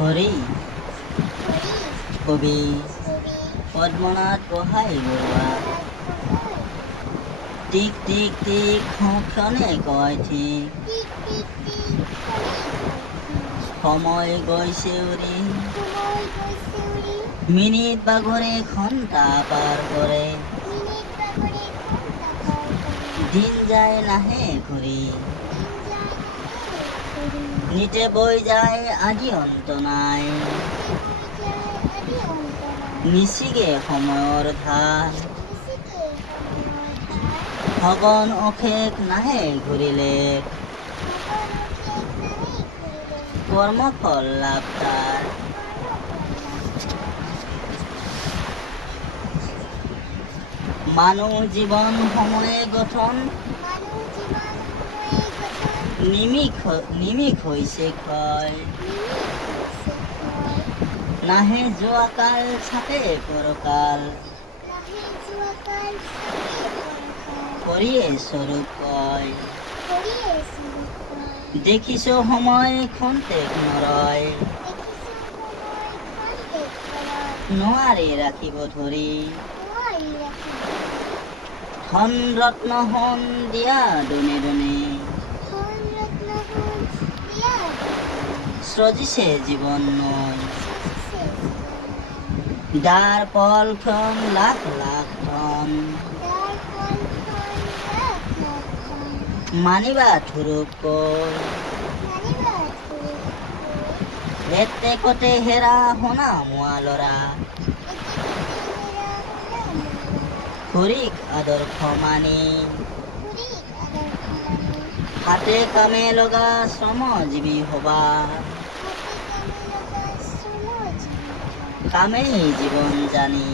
হৰি হৰি কবি কবি পদ্মনাথ গোহাঁই বৰুৱা। পদ্মনাথ টিক টিক টিক ক্ষণে কয় ঠিক, টিক টিক টিক ক্ষণে কয় ঠিক, সময় গৈছে উৰি, সময় গৈছে উৰি, মিনিট বাগৰে ঘণ্টা পাৰ কৰে, মিনিট বাগৰে ঘণ্টা পাৰ কৰে, দিন যায় নাহে ঘূৰি, দিন যায় নাহে ঘূৰি, নিতে বৈ যায় আজি অন্ত নাই, নিতে বৈ যায় আজি অন্ত নাই, নিচিগে সময়ৰ ধাৰ, নিচিগে সময়ৰ ধাৰ, সঘন অশেষ নাহে ঘূৰিলে, সঘন অশেষ নাহে ঘূৰিলে, কৰ্মফল লাভ তাৰ। কৰ্মফল লাভ তাৰ। মানুহ জীৱন সময়ে গঠন, মানুহ জীৱন সময়ে গঠন, নিমিষ হৈছে ক্ষয়, নিমিষ হৈছে ক্ষয়, নাহে যোৱাকাল চাপে পৰকাল, নাহে যোৱাকাল চাপে পৰকাল, হৰিয়ে স্বৰূপ কয়, হৰিয়ে স্বৰূপ কয়, দেখিছো সময় ক্ষন্তেক নৰয়, দেখিছো সময় ক্ষন্তেক নৰয়, নোৱাৰি ৰাখিব ধৰি, নোৱাৰি ৰাখিব ধৰি, ধন ৰত্ন সোণ দিয়া দনে দনে, ধন ৰত্ন সোণ দিয়া দনে দনে, সৃজিছে জীৱন নৈ, সৃজিছে জীৱন নৈ, দাৰ পল ক্ষণ লাখ লাখ ধন, দাৰ পল ক্ষণ লাখ লাখ ধন, মানিবা ধুৰুপ কৈ, মানিবা ধুৰুপ কৈ, এতেকতে হেৰা সোণা মোৱা লৰা, এতেকতে হেৰা সোণা মোৱা লৰা, হৰিক আদৰ্শ মানি, হৰিক আদৰ্শ মানি, হাতে কামে লগা শ্ৰমজীৱী হবা, হাতে কামে লগা শ্ৰমজীৱী হবা, কামেই জীৱন জানি,